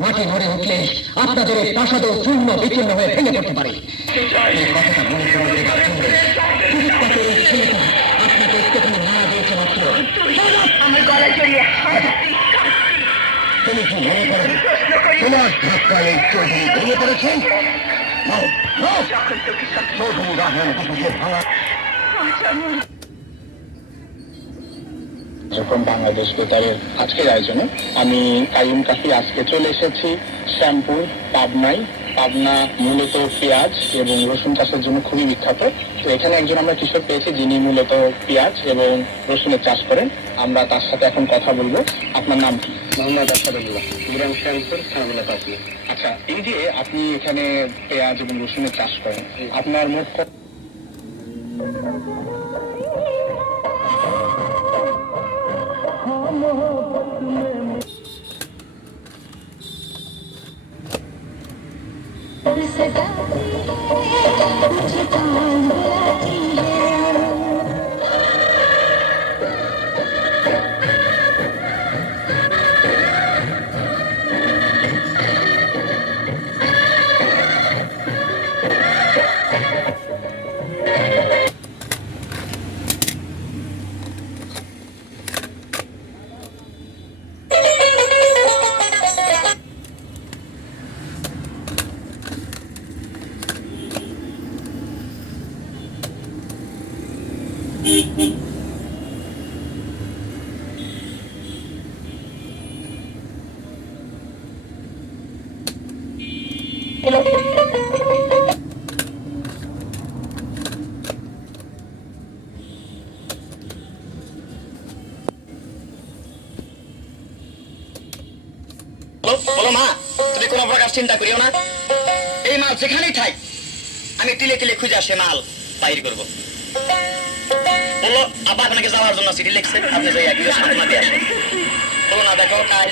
মাটি নড়ে উঠলে আপনাদের এই প্রাসাদও চূর্ণ বিচ্ছিন্ন হয়ে ভেঙে পড়তে পারে। আপনাকে না দিয়েছে মাত্র। আমার গলা জড়িয়ে তুমি কি মনে করো তোমার ধাক্কায় এই চৌধুরী ভেঙে পড়েছে। যখন বাংলাদেশ বেতারের আজকের আয়োজনে আমি কাইম কাফি আজকে চলে এসেছি শ্যামপুর, পাবনায়। পাবনা মূলত পেঁয়াজ এবং রসুন চাষের জন্য খুবই বিখ্যাত। তো এখানে একজন আমরা কৃষক পেয়েছি, যিনি মূলত পেঁয়াজ এবং রসুনের চাষ করেন। আমরা তার সাথে এখন কথা বলব। আপনার নাম কি? মোহাম্মদ আসাদুল্লাহ শ্যামপুর থানাগুলা পাবনা আচ্ছা এই যে আপনি এখানে পেঁয়াজ এবং রসুনের চাষ করেন, আপনার মোট কত কোনো প্রকার চিন্তা করিও না। এই মাল যেখানেই থাক আমি তিলে তিলে খুঁজে আসে মাল বাইর করব। বলল আবার আপনাকে যাওয়ার জন্য চিঠি লিখছে। আপনি যাই একই সান্ত্বনা দিয়ে আসেন। বলো না, দেখো, কাল